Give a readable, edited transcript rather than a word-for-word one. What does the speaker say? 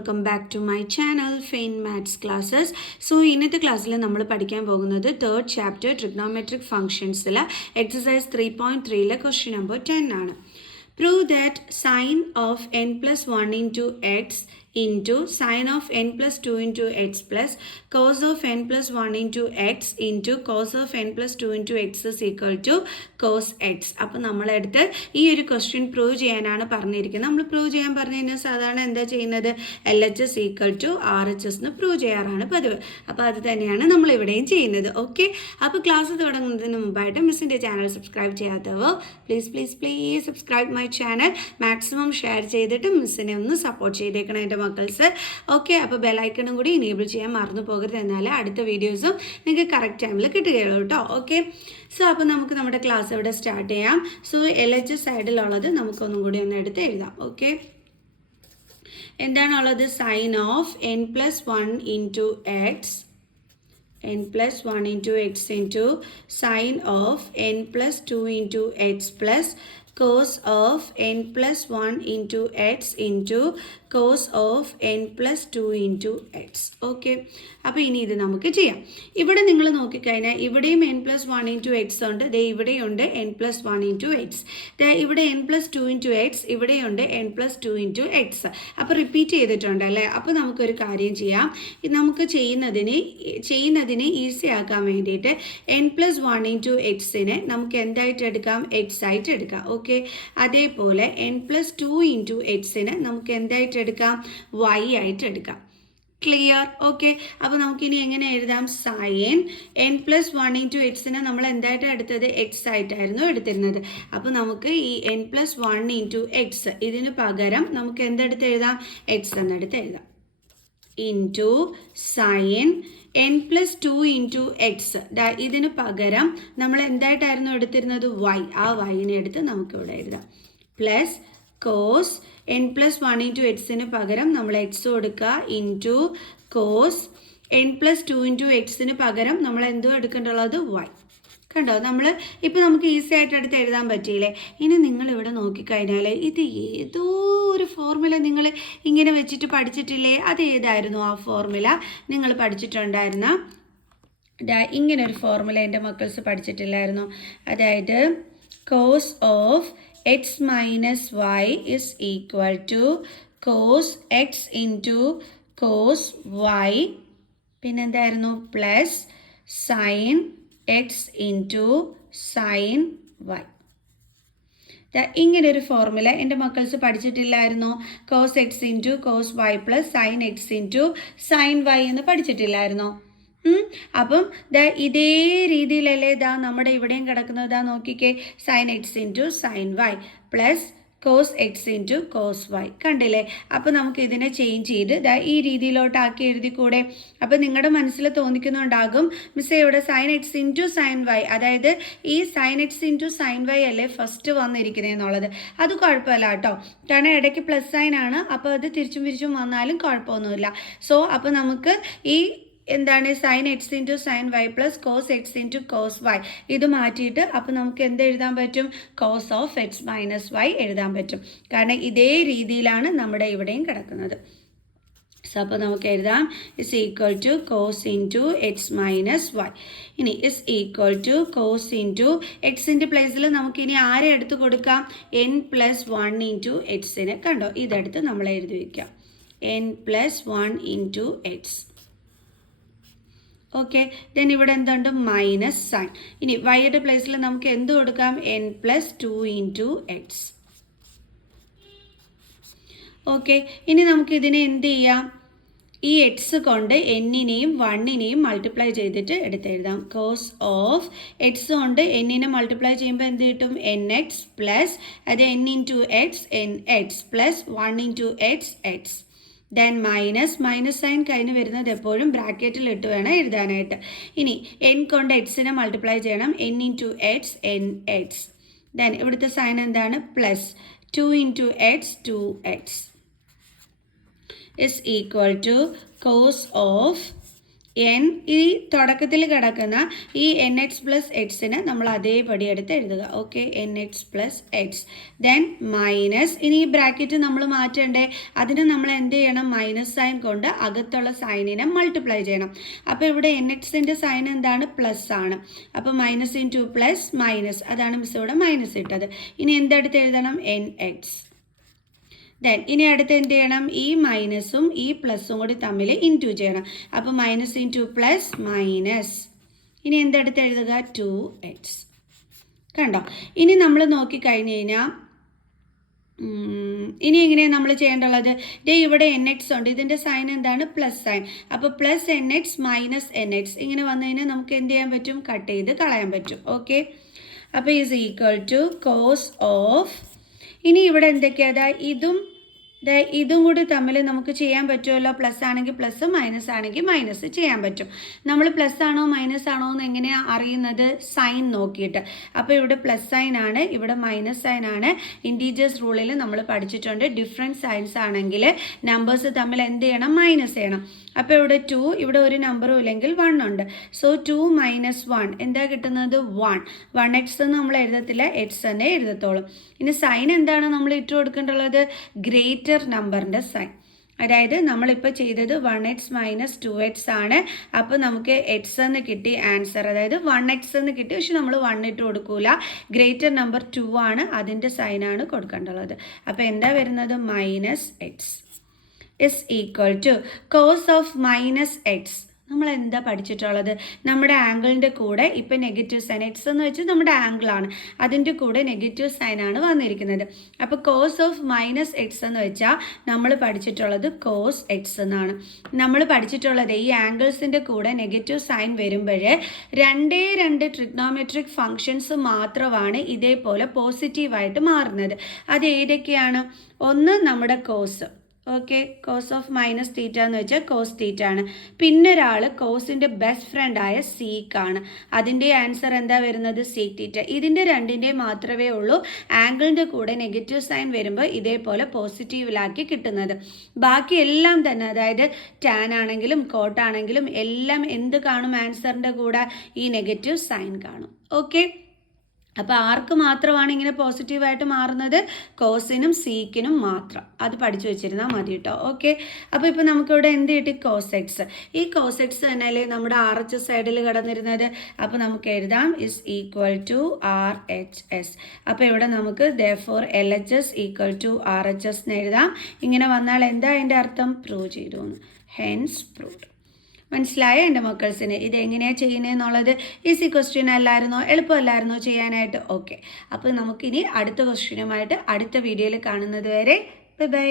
welcome back to my channel Fain Maths Classes. So ഇന്നത്തെ ക്ലാസ്സിൽ നമ്മൾ പഠിക്കാൻ പോകുന്നത് third chapter Trigonometric Functions exercise 3.3 question number 10 ആണ്. Prove that sine of n plus 1 into x into sine of n plus 2 into x plus cos of n plus 1 into x into cos of n plus 2 into x is equal to cos x. അപ്പോൾ നമ്മളെടുത്ത് ഈ ഒരു question prove ചെയ്യാനാണ് പറഞ്ഞിരിക്കുന്നത്. നമ്മൾ prove ചെയ്യാൻ പറഞ്ഞു കഴിഞ്ഞാൽ സാധാരണ എന്താ ചെയ്യുന്നത്, LHS ഈക്വൽ ടു RHS എന്ന് പ്രൂവ് ചെയ്യാറാണ് പതിവ്. അപ്പോൾ അത് തന്നെയാണ് നമ്മൾ ഇവിടെയും ചെയ്യുന്നത്. ഓക്കെ, അപ്പോൾ ക്ലാസ് തുടങ്ങുന്നതിന് മുമ്പായിട്ട് മിസ്സിൻ്റെ ചാനൽ സബ്സ്ക്രൈബ് ചെയ്യാത്തവർ please subscribe my channel. Maximum share ചെയ്തിട്ട് മിസ്സിനെ ഒന്ന് സപ്പോർട്ട് ചെയ്തേക്കണം എൻ്റെ മക്കൾസ്. ഓക്കെ, അപ്പോൾ ബെല്ലൈക്കണും കൂടി എനേബിൾ ചെയ്യാൻ മറന്നു പോകരുത്, എന്നാൽ അടുത്ത വീഡിയോസും നിങ്ങൾക്ക് കറക്റ്റ് ടൈമിൽ കിട്ടുകയുള്ളൂ കേട്ടോ. ഓക്കെ, സോ അപ്പോൾ നമുക്ക് നമ്മുടെ ക്ലാസ് ഇവിടെ സ്റ്റാർട്ട് ചെയ്യാം. സോ LHS സൈഡിലുള്ളത് നമുക്കൊന്നും കൂടി ഒന്ന് എടുത്ത് എഴുതാം. ഓക്കെ, എന്താണുള്ളത്, sign of n plus 1 into x n plus 1 into x into sine of n plus 2 into x plus cos of n plus 1 into x into cos of n plus 2 into x. Okay, അപ്പോൾ ഇനി ഇത് നമുക്ക് ചെയ്യാം. ഇവിടെ നിങ്ങൾ നോക്കിക്കഴിഞ്ഞാൽ ഇവിടെയും n plus 1 into x ഉണ്ട്, ദേ ഇവിടെയുണ്ട് n plus 1 into x, ഇവിടെ n plus 2 into x, ഇവിടെയുണ്ട് n plus 2 into x. അപ്പോൾ റിപ്പീറ്റ് ചെയ്തിട്ടുണ്ട് അല്ലേ. അപ്പോൾ നമുക്കൊരു കാര്യം ചെയ്യാം, നമുക്ക് ചെയ്യുന്നതിന് ഈസി ആക്കാൻ വേണ്ടിയിട്ട് n plus 1 into xനെ നമുക്ക് എന്തായിട്ട് എടുക്കാം, x ആയിട്ട് എടുക്കാം. ഓക്കെ, അതേപോലെ n plus 2 into xനെ നമുക്ക് എന്തായിട്ട് എടുക്കാം, y ആയിട്ട് എടുക്കാം. ക്ലിയർ? ഓക്കെ, അപ്പോൾ നമുക്കിനി എങ്ങനെ എഴുതാം, സൈൻ n plus 1 into xനെ നമ്മൾ എന്തായിട്ട് എടുത്തത്, x ആയിട്ടായിരുന്നു എടുത്തിരുന്നത്. അപ്പോൾ നമുക്ക് ഈ n plus 1 into x ഇതിന് പകരം നമുക്ക് എന്തെടുത്ത് എഴുതാം, x എന്നെടുത്ത് എഴുതാം. Into sine n plus 2 into x ഇതിന് പകരം നമ്മൾ എന്തായിട്ടായിരുന്നു എടുത്തിരുന്നത്, y. ആ yനെ എടുത്ത് നമുക്കിവിടെ എഴുതാം. Plus cos n plus 1 into xന് പകരം നമ്മൾ x കൊടുക്കുക, into cos n plus 2 into xന് പകരം നമ്മൾ എന്തോ എടുക്കേണ്ടുള്ളത്, y. കണ്ടോ, ഇപ്പോൾ നമുക്ക് ഈസി ആയിട്ട് എടുത്ത് എഴുതാൻ പറ്റിയില്ലേ. ഇനി നിങ്ങൾ ഇവിടെ നോക്കിക്കഴിഞ്ഞാൽ ഇത് ഏതോ ഒരു ഫോർമുല നിങ്ങൾ ഇങ്ങനെ വെച്ചിട്ട് പഠിച്ചിട്ടില്ലേ, അത് ഏതായിരുന്നു ആ ഫോർമുല? നിങ്ങൾ പഠിച്ചിട്ടുണ്ടായിരുന്ന ഇങ്ങനെ ഒരു ഫോർമുല എൻ്റെ മക്കൾസ് പഠിച്ചിട്ടില്ലായിരുന്നു. അതായത് cos of x minus y is equal to cos x into cos y, പിന്നെന്തായിരുന്നു, plus sine x into sin y. ഇങ്ങനെ ഒരു ഫോർമുല എൻ്റെ മക്കൾസ് പഠിച്ചിട്ടില്ലായിരുന്നു. Cos x into cos y plus sine x into sine y എന്ന് പഠിച്ചിട്ടില്ലായിരുന്നോ? അപ്പം ഇതേ രീതിയിലല്ലേ നമ്മുടെ ഇവിടെയും കിടക്കുന്നത്. നോക്കിക്കേ, sine x into sine y plus cos x into cos y. കണ്ടില്ലേ? അപ്പോൾ നമുക്ക് ഇതിനെ ചേഞ്ച് ചെയ്ത് ഈ രീതിയിലോട്ടാക്കി എഴുതിക്കൂടെ? അപ്പോൾ നിങ്ങളുടെ മനസ്സിൽ തോന്നിക്കുന്നുണ്ടാകും, മിസ്സേ ഇവിടെ sine x into sine y, അതായത് ഈ sine x into sine y അല്ലേ ഫസ്റ്റ് വന്നിരിക്കുന്നതെന്നുള്ളത്. അത് കുഴപ്പമില്ല കേട്ടോ, കാരണം ഇടയ്ക്ക് പ്ലസ് സൈൻ ആണ്, അപ്പോൾ അത് തിരിച്ചും വന്നാലും കുഴപ്പമൊന്നുമില്ല. സോ അപ്പോൾ നമുക്ക് ഈ എന്താണ്, sine x into sine y plus cos x into cos y ഇത് മാറ്റിയിട്ട് അപ്പോൾ നമുക്ക് എന്ത് എഴുതാൻ പറ്റും, cos of x minus y എഴുതാൻ പറ്റും. കാരണം ഇതേ രീതിയിലാണ് നമ്മുടെ ഇവിടെയും കിടക്കുന്നത്. സോ അപ്പോൾ നമുക്ക് എഴുതാം is equal to cos into x minus y. ഇനി is equal to cos into എക്സിൻ്റെ പ്ലേസിൽ നമുക്കിനി ആരെ എടുത്ത് കൊടുക്കാം, n plus 1 into എക്സിനെ. കണ്ടോ, ഇതെടുത്ത് നമ്മൾ എഴുതി വയ്ക്കാം, n plus 1 into X. Okay, then ഇവിടെ എന്തുണ്ട്, മൈനസ് സൈൻ. ഇനി വൈയുടെ പ്ലേസിൽ നമുക്ക് എന്ത് കൊടുക്കാം, n plus 2 into X. Okay, ഇനി നമുക്ക് ഇതിനെ എന്ത് ചെയ്യാം, ഈ എക്സ് കൊണ്ട് എന്നിനെയും 1നെയും മൾട്ടിപ്ലൈ ചെയ്തിട്ട് എടുത്തെഴുതാം. കോസ് ഓഫ് എക്സ് കൊണ്ട് എന്നിനെ മൾട്ടിപ്ലൈ ചെയ്യുമ്പോൾ എന്ത് കിട്ടും, nx പ്ലസ് അത് n into X nx plus 1 into X X. Then minus sign കഴിഞ്ഞ് വരുന്നത് എപ്പോഴും ബ്രാക്കറ്റിൽ ഇട്ട് വേണം എഴുതാനായിട്ട്. ഇനി n കൊണ്ട് എക്സിനെ മൾട്ടിപ്ലൈ ചെയ്യണം, n into X nx. Then ഇവിടുത്തെ സൈൻ എന്താണ്, plus 2 into X 2x is equal to cos of N ഈ തുടക്കത്തിൽ കിടക്കുന്ന ഈ എൻ എക്സ് പ്ലസ് എക്സിന് നമ്മൾ അതേപടി എടുത്ത് എഴുതുക. Okay, N X plus X. Then minus, ഇനി ഈ ബ്രാക്കറ്റ് നമ്മൾ മാറ്റണ്ടേ, അതിന് നമ്മൾ എന്ത് ചെയ്യണം, മൈനസ് സൈൻ കൊണ്ട് അകത്തുള്ള സൈനിനെ മൾട്ടിപ്ലൈ ചെയ്യണം. അപ്പോൾ ഇവിടെ എൻ എക്സിൻ്റെ സൈൻ എന്താണ്, പ്ലസ് ആണ്. അപ്പോൾ മൈനസ് ഇൻറ്റു പ്ലസ് മൈനസ്, അതാണ് മിസ് ഇവിടെ മൈനസ് ഇട്ടത്. ഇനി എന്തെടുത്ത് എഴുതണം, എൻ എക്സ്. ദെൻ ഇനി അടുത്ത് എന്ത് ചെയ്യണം, ഈ മൈനസും ഈ പ്ലസും കൂടി തമ്മിൽ ഇൻറ്റു ചെയ്യണം. അപ്പോൾ മൈനസ് ഇൻറ്റു പ്ലസ് മൈനസ്. ഇനി എന്തെടുത്ത് എഴുതുക, 2x. കണ്ടോ? ഇനി നമ്മൾ നോക്കിക്കഴിഞ്ഞ് കഴിഞ്ഞാൽ ഇനി എങ്ങനെയാണ് നമ്മൾ ചെയ്യേണ്ടുള്ളത്, ഇവിടെ എൻ എക്സ് ഉണ്ട്, ഇതിൻ്റെ സൈൻ എന്താണ്, പ്ലസ് സൈൻ. അപ്പോൾ plus N X minus N X ഇങ്ങനെ വന്നു കഴിഞ്ഞാൽ നമുക്ക് എന്ത് ചെയ്യാൻ പറ്റും, കട്ട് ചെയ്ത് കളയാൻ പറ്റും. ഓക്കെ, അപ്പോൾ is equal to cos of, ഇനി ഇവിടെ എന്തൊക്കെയാ, ഇതും കൂടി തമ്മിൽ നമുക്ക് ചെയ്യാൻ പറ്റുമല്ലോ, പ്ലസ് ആണെങ്കിൽ പ്ലസ്, മൈനസ് ആണെങ്കിൽ മൈനസ് ചെയ്യാൻ പറ്റും. നമ്മൾ പ്ലസ് ആണോ മൈനസ് ആണോ എന്ന് എങ്ങനെയാണ് അറിയുന്നത്, സൈൻ നോക്കിയിട്ട്. അപ്പോൾ ഇവിടെ പ്ലസ് സൈൻ ആണ്, ഇവിടെ മൈനസ് സൈൻ ആണ്. ഇൻറ്റീജേഴ്സ് റൂളിൽ നമ്മൾ പഠിച്ചിട്ടുണ്ട്, ഡിഫറെൻറ്റ് സൈൻസ് ആണെങ്കിൽ നമ്പേഴ്സ് തമ്മിൽ എന്ത് ചെയ്യണം, മൈനസ് ചെയ്യണം. അപ്പോൾ ഇവിടെ 2, ഇവിടെ ഒരു നമ്പറും ഇല്ലെങ്കിൽ 1 ഉണ്ട്. സോ 2 മൈനസ് 1 എന്താ കിട്ടുന്നത്, 1. 1x എന്ന് നമ്മൾ എഴുതത്തില്ല, എക്സ് തന്നെ എഴുതത്തോളും. ഇനി സൈൻ എന്താണ് നമ്മൾ ഇട്ട് കൊടുക്കേണ്ടുള്ളത്, ഗ്രേറ്റർ നമ്പറിൻ്റെ സൈൻ. അതായത് നമ്മളിപ്പോൾ ചെയ്തത് 1x മൈനസ് 2x ആണ്. അപ്പോൾ നമുക്ക് എക്സ് എന്ന് കിട്ടി ആൻസർ, അതായത് 1x എന്ന് കിട്ടി. പക്ഷെ നമ്മൾ 1 ഇട്ട് കൊടുക്കൂല, ഗ്രേറ്റർ നമ്പർ 2 ആണ്, അതിൻ്റെ സൈനാണ് കൊടുക്കേണ്ടുള്ളത്. അപ്പോൾ എന്താ വരുന്നത്, minus x is equal to cos of minus x. നമ്മൾ എന്താ പഠിച്ചിട്ടുള്ളത്, നമ്മുടെ ആംഗിളിൻ്റെ കൂടെ ഇപ്പം നെഗറ്റീവ് സൈൻ, എക്സ് എന്ന് വെച്ച് നമ്മുടെ ആംഗിളാണ്, അതിൻ്റെ കൂടെ നെഗറ്റീവ് സൈനാണ് വന്നിരിക്കുന്നത്. അപ്പോൾ കോസ് ഓഫ് മൈനസ് എക്സ് എന്ന് വെച്ചാൽ നമ്മൾ പഠിച്ചിട്ടുള്ളത് കോസ് എക്സ് എന്നാണ്. നമ്മൾ പഠിച്ചിട്ടുള്ളത് ഈ ആംഗിൾസിൻ്റെ കൂടെ നെഗറ്റീവ് സൈൻ വരുമ്പോൾ 2 ട്രിഗ്നോമെട്രിക് ഫങ്ഷൻസ് മാത്രമാണ് ഇതേപോലെ പോസിറ്റീവായിട്ട് മാറുന്നത്. അത് ഏതൊക്കെയാണ്, ഒന്ന് നമ്മുടെ cos, okay, cos of minus theta എന്ന് വെച്ചാൽ കോസ് തീറ്റ ആണ്. പിന്നെ ഒരാൾ കോസിൻ്റെ ബെസ്റ്റ് ഫ്രണ്ടായ സീക്കാണ്, അതിൻ്റെ ആൻസർ എന്താ വരുന്നത്, സീക്ക് തീറ്റ. ഇതിൻ്റെ രണ്ടിൻ്റെ മാത്രമേ ഉള്ളൂ ആംഗിളിൻ്റെ കൂടെ നെഗറ്റീവ് സൈൻ വരുമ്പോൾ ഇതേപോലെ പോസിറ്റീവിലാക്കി കിട്ടുന്നത്. ബാക്കി എല്ലാം തന്നെ, അതായത് ടാൻ ആണെങ്കിലും കോട്ടാണെങ്കിലും എല്ലാം എന്ത് കാണും, ആൻസറിൻ്റെ കൂടെ ഈ നെഗറ്റീവ് സൈൻ കാണും. ഓക്കെ, അപ്പോൾ ആർക്ക് മാത്രമാണ് ഇങ്ങനെ പോസിറ്റീവായിട്ട് മാറുന്നത്, കോസിനും സീക്കിനും മാത്രം. അത് പഠിച്ചു വെച്ചിരുന്നാൽ മതി കേട്ടോ. ഓക്കെ, അപ്പോൾ ഇപ്പോൾ നമുക്കിവിടെ എന്ത് കിട്ടി, കോസ് എക്സ്. ഈ കോസ് എക്സ് തന്നെയല്ലേ നമ്മുടെ RHS സൈഡിൽ കിടന്നിരുന്നത്. അപ്പോൾ നമുക്ക് എഴുതാം ഇസ് ഈക്വൽ ടു RHS. അപ്പോൾ ഇവിടെ നമുക്ക് therefore LHS equal to RHS എന്ന് എഴുതാം. ഇങ്ങനെ വന്നാൽ എന്താ അതിൻ്റെ അർത്ഥം, പ്രൂവ് ചെയ്തു എന്ന്. Hence proved. മനസ്സിലായോ എൻ്റെ മക്കൾസിന്? ഇത് എങ്ങനെയാണ് ചെയ്യുന്നതെന്നുള്ളത് ഈസി ക്വസ്റ്റ്യൻ അല്ലായിരുന്നോ, എളുപ്പമല്ലായിരുന്നോ ചെയ്യാനായിട്ട്? ഓക്കെ, അപ്പോൾ നമുക്കിനി അടുത്ത ക്വസ്റ്റ്യനുമായിട്ട് അടുത്ത വീഡിയോയിൽ കാണുന്നത് വരെ ബൈ ബൈ.